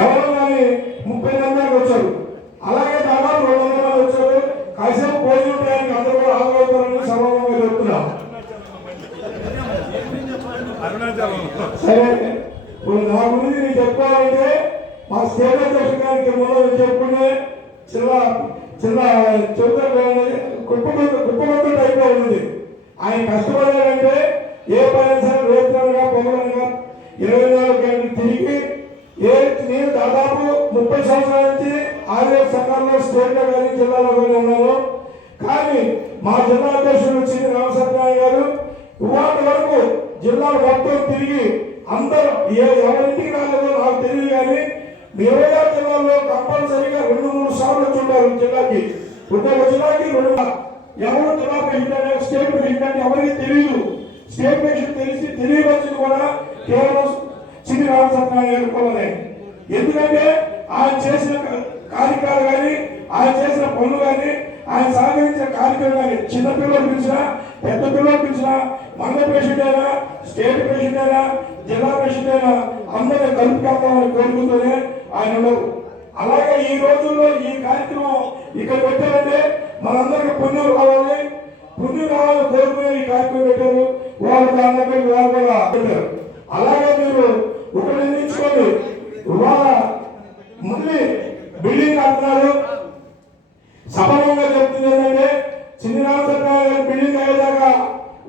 ఎవరు కానీ 30 మంది వచ్చారు. అలాగే దాదాపు 200 మంది వచ్చారు. కాసేపు భోజనం టైంకి అందరూ కూడా హాజరవుతారని సభాముఖంగా చెప్తున్నాం. సరే, ఇప్పుడు నా గురించి నేను చెప్పుకోవాలంటే మా స్టేట్ అధ్యక్షుడు గారికి ముందు చెప్పుకునే చిన్న కుప్పమంత టైప్లో ఉంది. ఆయన కష్టపడాలంటే ఏ పని సరే రేతులుగా పొగలనుగా 24 గంటలు తిరిగి నేను దాదాపు 30 సంవత్సరాల నుంచి ఆర్ఎఫ్ సంఘాల్లో స్టేట్లో కానీ జిల్లాలో కానీ ఉన్నాను. కానీ మా జిల్లా అధ్యక్షుడు శ్రీ రామసత్యనారాయణ గారు ఇవాటి వరకు జిల్లాలో మొత్తం తిరిగి అందరూ ఎవరింటికి రాలేదో నాకు తెలియదు, కానీ 26 జిల్లాల్లో కంపల్సరీగా 2-3 సార్లు వచ్చుంటారు జిల్లాకి. ఒక్కొక్క జిల్లాకి ఎవరు జిల్లా ప్రెసిడెంట్ స్టేట్ ప్రెసిడెంట్ ఎవరికి తెలియదు. స్టేట్ ప్రెసిడెంట్ తెలియవచ్చింది కూడా కేవలం శ్రీ రామసత్యనారాయణ గారి వల్లనే. ఎందుకంటే ఆయన చేసిన కార్యక్రమాలు కానీ ఆయన చేసిన పనులు కానీ ఆయన సహకరించిన కార్యక్రమం కానీ చిన్నపిల్లలు పిలిచినా పెద్ద పిల్లలు పిలిచినా మండల ప్రెసిడెంట్ అయినా స్టేట్ ప్రెసిడెంట్ అయినా జిల్లా ప్రెసిడెంట్ అయినా అందరినీ కలుపుకెళ్తామని కోరుకుంటూనే ఆయన ఉన్నారు. అలాగే ఈ రోజుల్లో ఈ కార్యక్రమం ఇక్కడ పెట్టారంటే మనందరికీ పుణ్యం రావాలని కోరుకునే ఈ కార్యక్రమం పెట్టారు. వాళ్ళు దాని దగ్గర వాళ్ళు కూడా పెట్టారు. అలాగే మీరు ఒకటి నిర్ణయించుకోండి, ఇవాళ మళ్ళీ బిల్డింగ్ కడుతున్నారు. సఫలంగా చెప్తుంది ఏంటంటే చిన్నరామసత్యనారాయణ గారు బిల్డింగ్ అయ్యేదాకా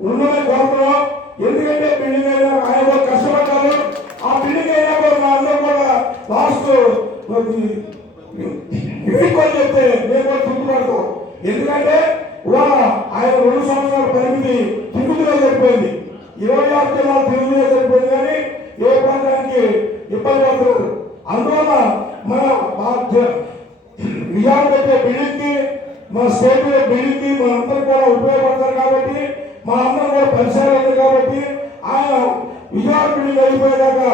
ఉండమని కోరుతున్నాం. ఎందుకంటే బిల్డింగ్ అయినా ఆయన కూడా కష్టపడ్డారు. ఆ బిల్డింగ్ అయినా కూడా మా అందరూ కూడా లాస్ట్ చెప్తే మేము కూడా తిరుగుపడతాం. ఎందుకంటే ఇవాళ ఆయన 2 సంవత్సరాల పరిమితి తిరుగుతులో సరిపోయింది. 26 జిల్లాలు తిరుగుతులో సరిపోయింది, కానీ ఏ ప్రాంతానికి ఇబ్బంది పడుతున్నారు. అందువల్ల మన విజయాలు పెట్టే బిల్డింగ్కి మన స్టేట్ బిల్డింగ్కి మనందరూ కూడా ఉపయోగపడతారు. కాబట్టి మా అందరం కూడా పరిసరాలు కాబట్టి ఆయన విజయాల బిల్డింగ్ అయిపోయేదాకా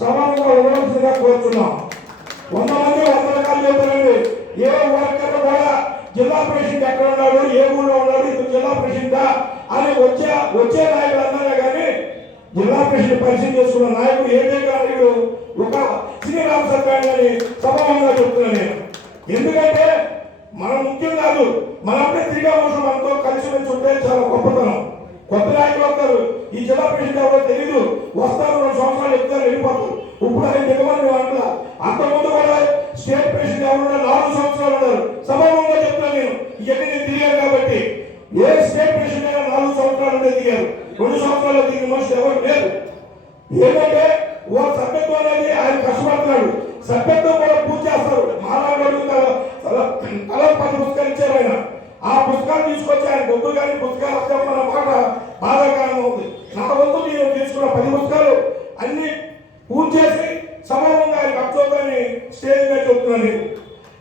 సమానంగా ఉండవలసిందిగా కోరుతున్నాం. 100 మంది 100 రకాలు చెప్తారండి. ఏ వర్కర్ కూడా జిల్లా ప్రెసిడెంట్ ఎక్కడ ఉన్నాడు, ఏ ఊళ్ళో ఉన్నాడు, ఇది జిల్లా ప్రెసిడెంటా అని వచ్చే నాయకులు అన్నారే, కానీ జిల్లా ప్రెసిడెంట్ పరిశీలన చేసుకున్న నాయకుడు ఏకైక నాయకుడు ఒక శ్రీ రామసత్యనారాయణ సభాముఖంగా చెప్తున్నాను నేను. ఎందుకంటే మనం ముఖ్యం కాదు, మనమే తిరిగి అవసరం మనతో కలిసిమెలిసి ఉంటే చాలా గొప్పతనం. కొత్త నాయకులు వస్తారు, ఈ జిల్లా ప్రెసిడెంట్ ఎవరో తెలీదు, వస్తారు 2 సంవత్సరాలు చెప్తారు వెళ్ళిపోతారు. ఇప్పుడు ఆయన దిగమని అంటున్నా. అంతకుముందు కూడా స్టేట్ ప్రెసిడెంట్ ఎవరున్నా 4 సంవత్సరాలు ఉన్నారు. సభాముఖంగా చెప్తున్నాను నేను, ఇవన్నీ నేను తిరిగాను కాబట్టి. ఏ స్టేట్ ప్రెసిడెంట్ అయినా 4 సంవత్సరాలు ఉంటే దిగారు, 2 సంవత్సరాలు దిగిన మనుషులు ఎవరు లేరు. ఏంటంటే ఓ సభ్యత్వం అనేది ఆయన కష్టపడుతున్నాడు, సభ్యత్వం కూడా పూర్తి చేస్తారు. మహారాజు కళ 10 పుస్తకాలు ఇచ్చారు ఆయన. ఆ పుస్తకాలు తీసుకొచ్చి ఆయన డబ్బు కానీ పుస్తకాలు వస్తామన్న మాట బాధాకరంగా ఉంది. నా వంతు నేను తీసుకున్న 10 పుస్తకాలు అన్ని పూర్తి చేసి సమానంగా ఆయన అర్థమని స్టేజ్ మీద చెప్తున్నాను నేను.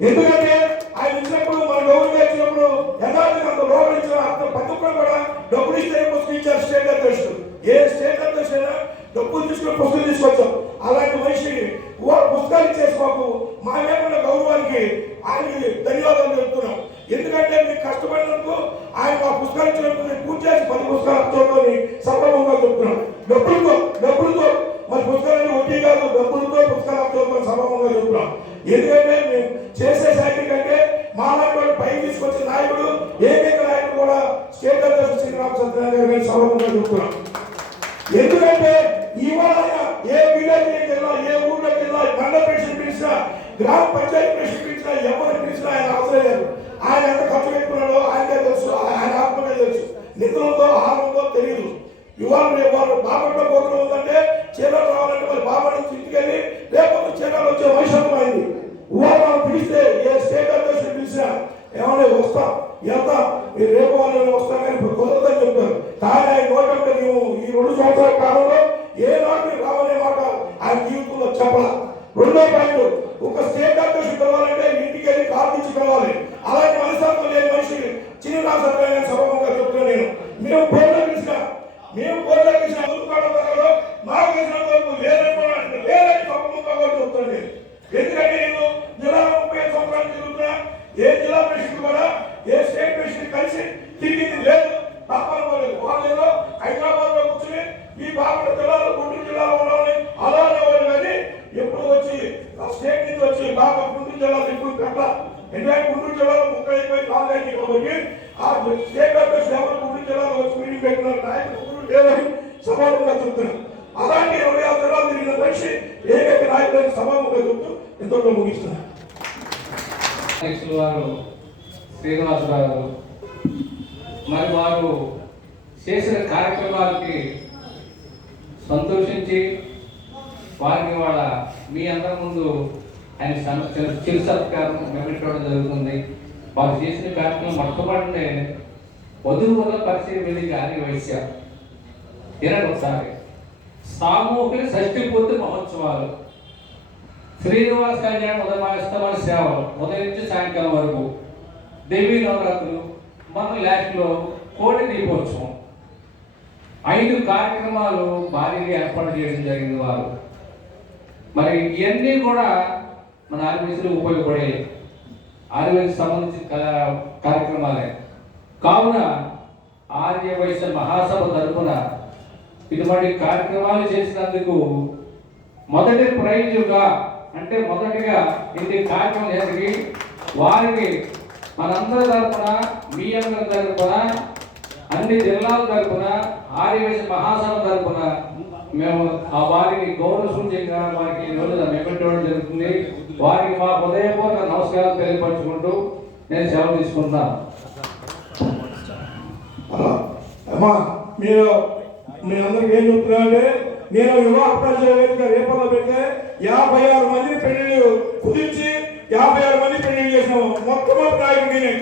ఎందుకంటే ఆయన ఇచ్చినప్పుడు మన గౌరవంగా ఇచ్చినప్పుడు యథార్థంగా అంత లోపల ఇచ్చిన ప్రతి ఒక్కరు కూడా డబ్బులు ఇస్తే పుస్తకం ఇచ్చారు స్టేట్ అధ్యక్షుడు. ఏ స్టేట్ అధ్యక్షుడైనా డబ్బులు తీసుకుని పుస్తకం తీసుకొచ్చాం. అలాంటి మనిషికి పుస్తకాలు ఇచ్చేసి మాకు మా మీద ఉన్న గౌరవానికి ఆయనకి ధన్యవాదాలు చెప్తున్నాం. ఎందుకంటే మీకు కష్టపడినందుకు ఆయన మా పుస్తకాలు ఇచ్చినందుకు పూర్తి చేసి 10 పుస్తకాలు అర్థంలోని సఫలంగా చెప్తున్నాం. డబ్బులతో మరి పుస్తకాలన్నీ వడ్డీ కాదు, డబ్బులతో పుస్తకాలు అర్థంలో సఫలంగా చెప్తున్నాం. ఎందుకంటే మేము చేసే సైకిల్ కంటే మా నాయకుడు పైకి తీసుకొచ్చిన నాయకుడు ఏకైక నాయకుడు కూడా స్టేట్ అధ్యక్షుడు శ్రీ రామసత్యనారాయణ గారిని సఫలంగా చెప్తున్నాం. ఎందుకంటే ఇవాళ ఏ విలేజ్కి వెళ్ళినా, ఏ ఊళ్ళోకి వెళ్ళినా, మండల ప్రెసిడెంట్ పిలిచినా, గ్రామ పంచాయతీ ప్రెసిడెంట్ పిలిచినా, ఎవరు పిలిచినా ఆయన అవసరం లేదు. ఆయన ఎంత ఖర్చు పెట్టుకున్నాడో ఆయనకే తెలుసు, ఆయన ఆత్మకే తెలుసు. నిధులతో ఆహారంతో తెలియదు. ఇవాళ వాళ్ళు బాపట్లో పోతున్న ఉందంటే చీరలు రావాలంటే మరి బాబా నుంచి ఇంటికి వెళ్ళి రేపు చీరలు వచ్చే వైషమ్యం అయింది. ఇవాళ మనం పిలిస్తే ఏ స్టేట్ అధ్యక్షుడు పిలిచినా ఏమన్నా వస్తాం వెళ్తాం, మీరు రేపు వాళ్ళని వస్తాం కానీ ఇప్పుడు కుదరదని చెప్పారు. కానీ ఆయన నోటంటే మేము ఈ 2 సంవత్సరాల కాలంలో ఏ నాడు మీరు రావనే మాట ఆయన జీవితంలో చెప్పాల. 2వ పాయింట్, ఒక స్టేట్ అధ్యక్షుడు కలవాలంటే ఇంటికి వెళ్ళి కార్పించి కలవాలి. అలాంటి మనస్తత్వం లేని మనిషి చిన్న రామసత్యనారాయణ సభాముఖంగా చెప్తున్నాను నేను. మేము కోర్టులో పిలిచినా మాకు వేసిన వరకు లేదని సభాముఖంగా చెప్తున్నాను. ఎందుకంటే నేను జిల్లాలో 35 సంవత్సరాలు తిరుగుతున్నా, ఏ జిల్లా ప్రెసిడెంట్ కూడా ఏ స్టేట్ ప్రెసిడెంట్ కలిసి తిరిగింది లేదు, తప్పనుకోలేదు. వాళ్ళు ఏదో హైదరాబాద్ లో కూర్చుని ఈ బాపట్ల జిల్లాలో, గుంటూరు జిల్లాలో ఉండాలని అలానే వాళ్ళు కానీ ఎప్పుడు వచ్చి స్టేట్ గుంటూరు జిల్లాలో ఎక్కువ పెట్ట, ఎందుకంటే గుంటూరు జిల్లాలో 30 అయిపోయి 4 అయింది కాబట్టి ఆ స్టేట్ అఫేర్స్ ఎవరు గుంటూరు జిల్లాలో వచ్చి మీటింగ్ పెట్టిన నాయకులు లేదని సభాముఖంగా చెప్తున్నారు. అలాంటి 26 జిల్లాలు తిరిగిన మనిషి ఏకైక నాయకులని సభాముఖంగా చెప్తూ ఎంతో ముగిస్తున్నారు. అధ్యక్షులు వారు శ్రీనివాసరావు మరి వారు చేసిన కార్యక్రమాలకి సంతోషించి వారిని వాళ్ళ మీ అందరి ముందు ఆయన చిరు సత్కారం మెప్పించడం జరుగుతుంది. వారు చేసిన కార్యక్రమం మొట్టమొదటి వధువుల పరిచయం వెళ్ళి ఆర్యవైశ్య తినడు ఒకసారి సామూహిక షష్ఠి పూర్తి మహోత్సవాలు, శ్రీనివాస కళ్యాణ్ ఉదయమాస్తమాన సేవలు ఉదయం నుంచి సాయంకాలం వరకు, దేవీ నవరాత్రులు, మన లాస్ట్లో కోటి దీపోత్సవం, 5 కార్యక్రమాలు భారీగా ఏర్పాటు చేయడం జరిగింది. వారు మరి ఇవన్నీ కూడా మన ఆర్యవైశ్యులు ఉపయోగపడే ఆర్యవైశ్య సంబంధించిన కార్యక్రమాలే కావున ఆర్యవైశ్య మహాసభ తరపున ఇటువంటి కార్యక్రమాలు చేసినందుకు మొదటి ప్రైజుగా అంటే మొదటిగా ఇది కార్యక్రమం జరిగి వారికి మనందరి తరపున మీ అందరి తరపున అన్ని జిల్లాల తరపున ఆర్యవైశ్య మహాసభ తరపున మేము ఆ వారికి గౌరవ సూచకంగా వారికి మెప్పించడం జరుగుతుంది. వారికి మా హృదయపూర్వక నమస్కారాలు తెలియపరచుకుంటూ నేను సెలవు తీసుకుంటున్నాను. మీరు మీ అందరికి ఏం చెప్తున్నారంటే నేను వివాహ పరిచయ వేదిక రేపల్లో పెడితే 56 మందిని పెళ్లిళ్ళు కుదిర్చి 56 మంది పెళ్లి చేసినాము. మొట్టమొదటి నాయకుడు నేనే.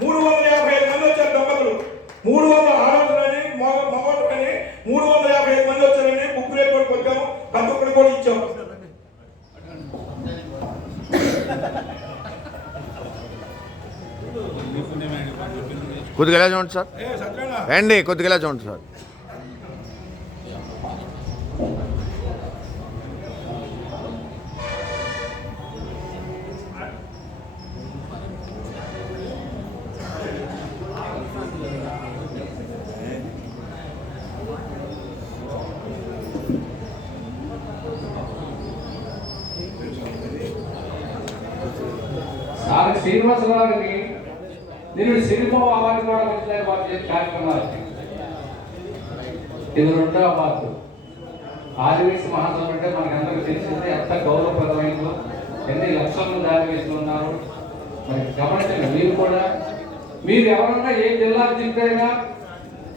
355 మంది వచ్చారు దంపతులు, 300 ఆడవాళ్ళని మగవాళ్ళని 355 మంది వచ్చారని బుక్ రేపు వచ్చాము. ప్రతి ఒక్కరు కూడా ఇచ్చాము. కొద్దిగా ఎలా చూడండి సార్, రండి కొద్దిగా ఎలా చూడండి సార్. శ్రీనివాసరావుకి నేను సినిమా అవార్డు కూడా వచ్చిన వారు చేసే కార్యక్రమాలు ఇది 2వ అవార్డు. ఆదివాసీ మహాసభ అంటే మనకందరికీ తెలిసిందే ఎంత గౌరవప్రదమైందో, ఎన్ని లక్షల మంది ఆదివాసులు ఉన్నారు. మరి గమనించండి, మీరు కూడా మీరు ఎవరన్నా ఏ జిల్లాకు తింటైనా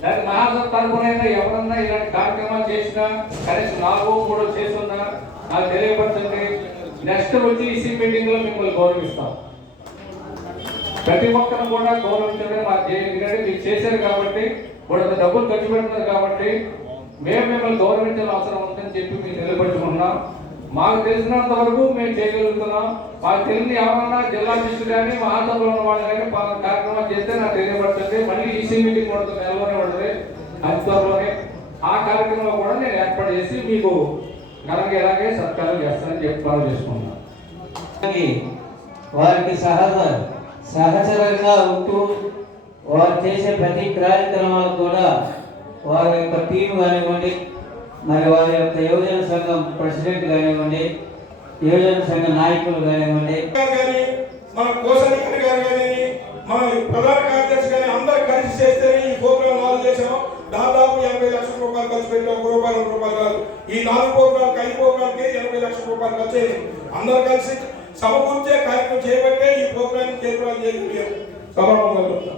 దాని మహాసభ తరపునైనా ఎవరన్నా ఇలాంటి కార్యక్రమాలు చేసినా కనీసం 4-3 చేస్తున్నా నాకు తెలియపరచండి. నెక్స్ట్ వచ్చి ఈసీ మీటింగ్ లో మిమ్మల్ని గౌరవిస్తాం. ప్రతి ఒక్కరు కూడా గౌరవించడమే మా ధ్యేయం. ఎందుకంటే మీరు చేశారు కాబట్టి కూడా డబ్బులు ఖర్చు పెడుతున్నారు కాబట్టి మేము మిమ్మల్ని గౌరవించాల్సిన అవసరం ఉందని చెప్పి మేము నిలబెట్టుకున్నాం. మాకు తెలిసినంత వరకు మేము చేయగలుగుతున్నాం. మాకు తెలియని ఎవరన్నా జిల్లా అధ్యక్షులు కానీ మహాసభలో ఉన్న వాళ్ళు కానీ కార్యక్రమం చేస్తే నాకు తెలియబడుతుంది. మళ్ళీ ఈసీ మీటింగ్ ఉంటుంది, నెలలోనే ఉంటుంది, అతి త్వరలోనే. ఆ కార్యక్రమంలో కూడా నేను ఏర్పాటు చేసి మీకు ఘనంగా ఎలాగే సత్కారం చేస్తానని చెప్పి పనులు చేసుకున్నాను. వారికి సహచరంగా ఉంటూ వారు చేసే ప్రతి కార్యక్రమాలు కూడా వారి యొక్క టీం కానివ్వండి, మరి వారి యొక్క యువజన సంఘం ప్రెసిడెంట్ కానివ్వండి, యువజన సంఘ నాయకులు కానివ్వండి, మన కోశాధికారి గారు కానీ మన ప్రధాన కార్యదర్శి కానీ అందరూ కలిసి చేస్తేనే ఈ ప్రోగ్రాం 4 చేసాం. దాదాపు 80 లక్షల రూపాయలు ఖర్చు పెట్టాం. 1 రూపాయలు 2 రూపాయలు కాదు. ఈ 4 ప్రోగ్రాంకి 5 ప్రోగ్రాంకి 80 లక్షల రూపాయలు ఖర్చు అయ్యింది. అందరూ కలిసి సమకూర్చే కార్యక్రమం చేయబట్టే ఈ ప్రోగ్రాం చేపట్టాలి చేయగలిగాం. సభాముఖంగా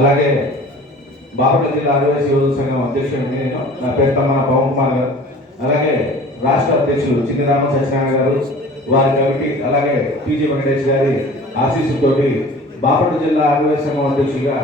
అలాగే బాపట్ల జిల్లా ఆదివాసీ యువజన సంఘం అధ్యక్షుడు నేను, నా పేరు తమ్మన పవన్ కుమార్ గారు, అలాగే రాష్ట్ర అధ్యక్షులు చిన్నరామ సత్యనారాయణ గారు, వారి కమిటీ, అలాగే పీజీ వెంకటేష్ గారి ఆశీస్సుతోటి బాపట్ల జిల్లా ఆదివాసీ సంఘం అధ్యక్షుడిగా